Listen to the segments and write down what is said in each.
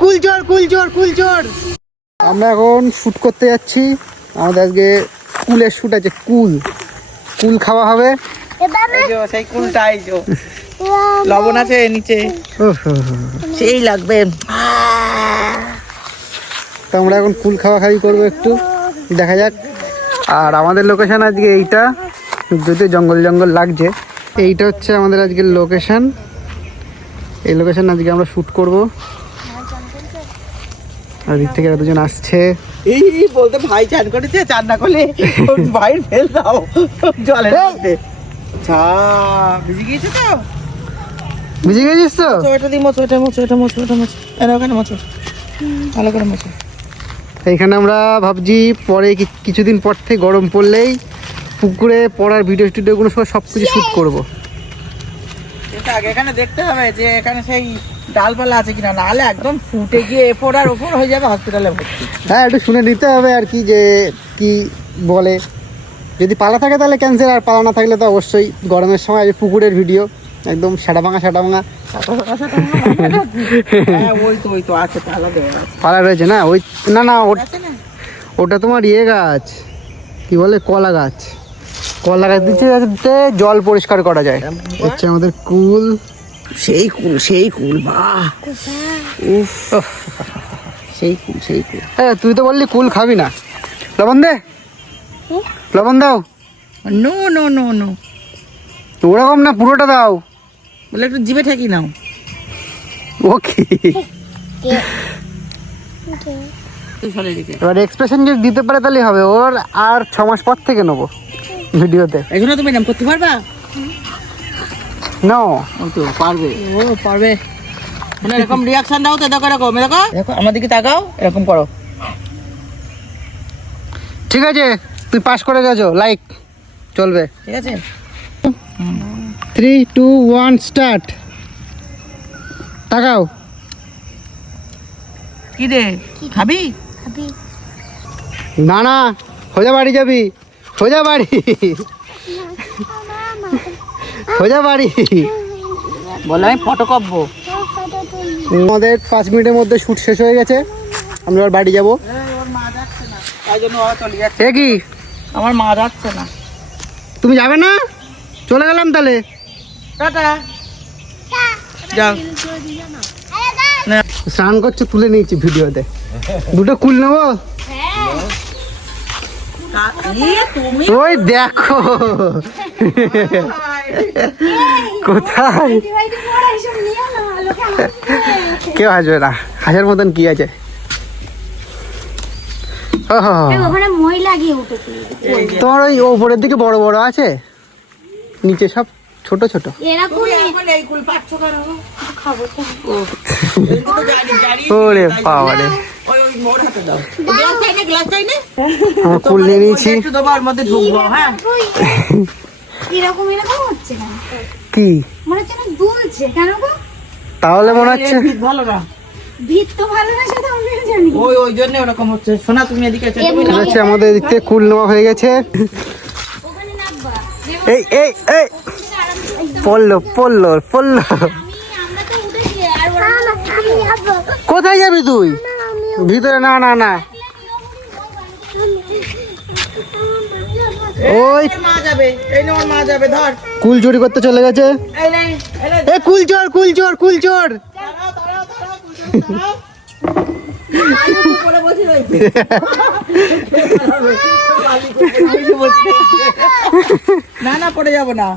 কুলচর। আমরা এখন শুট করতে যাচ্ছি। আমাদের আজকে কুলের শুট আছে। কুল খাওয়া হবে। সেই কুলটাই লবণ আছে নিচে, সেই লাগবে। তো আমরা এখন কুল খাওয়া করবো, একটু দেখা যাক। আর আমাদের লোকেশন আজকে এইটা, যদি জঙ্গল লাগছে, এইটা হচ্ছে আমাদের আজকের লোকেশন। এই লোকেশন আজকে আমরা শ্যুট করব। আর দিক থেকে দুজন আসছে। এই বলতে ভাই চান করেছে, চান না করলে ভাই ফেল দাও জলের মধ্যে। আচ্ছা ভিজে গিয়েছে তো? ভিজে গেছিস তো? ওটা দিয়ে মোছো, ওটা মোছো, ওখানে মোছো, ভালো করে মোছো। এইখানে আমরা ভাবছি পরে কিছুদিন পর থেকে গরম পড়লেই পুকুরে পড়ার ভিডিও স্টুডিওগুলো সব কিছু শ্যুট করবো। এটা আগে এখানে দেখতে হবে যে এখানে সেই ডালপালা আছে কিনা, নাহলে একদম ফুটে গিয়ে এরপর আর ওপর হয়ে যাবে, হসপিটালে ভর্তি। হ্যাঁ, একটু শুনে নিতে হবে আর কি, যে কি বলে। যদি পালা থাকে তাহলে ক্যান্সেল, আর পালা না থাকলে তো অবশ্যই গরমের সময় পুকুরের ভিডিও একদম সাটা ভাঙা। ওই তো আছে পালা রয়েছে না? ওই না ওটা তোমার ইয়ে গাছ, কি বলে, কলা গাছ দিচ্ছে, যাতে জল পরিষ্কার করা যায়। হচ্ছে আমাদের কুল, সেই কুল বাহ, উফ, সেই কুল। হ্যাঁ, তুই তো বললি কুল খাবি না। লবণ দাও। নো ওরকম না, পুরোটা দাও। বলে একটু জিভে ঠেকি নাও। ওকে, এবার এক্সপ্রেশন যদি দিতে পারে তাহলে হবে। ওর আর 6 মাস পর থেকে নেবো ভিডিওতে। এই জন্য তুমি নাম করতে পারবা? নো, তো পারবে। মানে এরকম রিয়াকশন দাও তো, দেখো আমার দিকে তাকাও, এরকম করো। ঠিক আছে, তুই পাস করে গেছো, লাইক চলবে। ঠিক আছে, 3, 2, 1 স্টার্ট। তাকাও। কি রে খাবি? না, সোজা বাড়ি যাবি, সোজা বাড়ি। বলে আমি ফটো কাটবো। আমাদের 5 মিনিটের মধ্যে শ্যুট শেষ হয়ে গেছে। আমরা এবার বাড়ি যাবো। কি আমার মা যাচ্ছে না। তুমি যাবে না? চলে গেলাম তাহলে, টাটা। যাও। স্নান করছে, তুলে নিয়েছি ভিডিওতে। দুটো কুল নেবো। ওই দেখো কোথায়, কেউ আসবে না, হাজার মতন কি আছে। তোমার ওই ওপরের দিকে বড় বড় আছে, নিচে সব ছোট। ওরে বাবা রে, কুল নিয়ে নিয়েছি। কি তাহলে মনে হচ্ছে ভালো না, ওই জন্য ওরকম হচ্ছে। শোনা তুমি এদিকে আমাদের এদিক থেকে কুল নেওয়া হয়ে গেছে। এই পড়লো। কোথায় যাবি তুই? ভিতরে না। ওই মা যাবে, ধর। কুল চুরি করতে চলে গেছে। কুলচোর। না পড়ে যাবো না।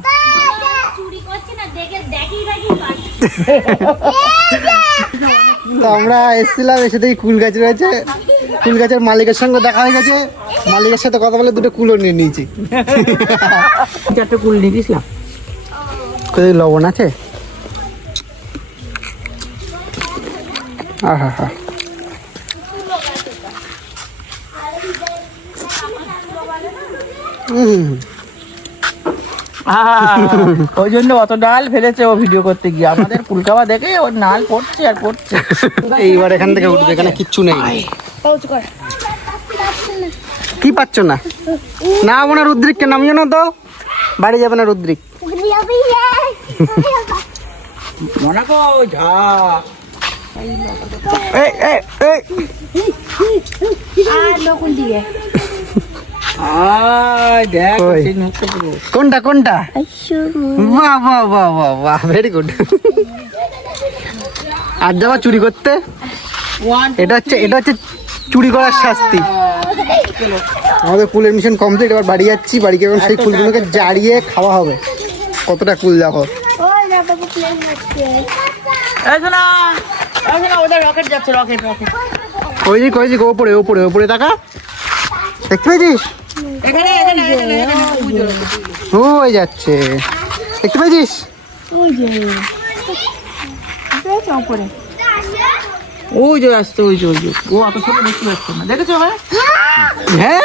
তো আমরা এসেছিলাম, এসে দেখি কুল গাছ রয়েছে। কুল গাছের মালিকের সঙ্গে দেখা হয়ে গেছে। মালিকের সাথে কথা বলে দুটো কুলও নিয়ে নিয়েছি। 4টে কুল নিয়ে দিয়েছিলাম। কোথায় লবণ আছে? আহা, ওই জন্য অত ডাল ফেলেছে ও ভিডিও করতে গিয়ে। আমাদের কুলকাবা দেখে ওর নাল পড়ছে। এইবার এখান থেকে উঠবে, এখানে কিচ্ছু নেই। কি পাচ্ছ না? নামো না, রুদ্রিককে নামিও না তো, বাড়ি যাবে না রুদ্রিক। এই এই এই দেখ কই? সেই মুখটা পুরো। কোনটা কোনটা বাহ বাহ বাহ বাহ বাহ ভেরি গুড। আর যাবা চুরি করতে, এটা হচ্ছে চুরি করার শাস্তি। আমাদের কুল এডমিশন কমপ্লিট, এবার বাড়ি যাচ্ছি। বাড়ি গিয়ে এখন সেই কুলগুলোকে জারিয়ে খাওয়া হবে। কতটা কুল দেখো। এই শোনা, ওদের রকেট যাচ্ছে, রকেট রকেট। ওই দিক ওপরে ওপরে ওপরে তাকা, দেখতে পেয়েছিস? এখানে এখানে এখানে এখানে বুঝো। ওই যাচ্ছে, দেখতে পেয়েছিস? ওই যে আসছে, ওই যে ও অত ছোট দেখতে পাচ্ছে না, দেখেছো ভাই? হ্যাঁ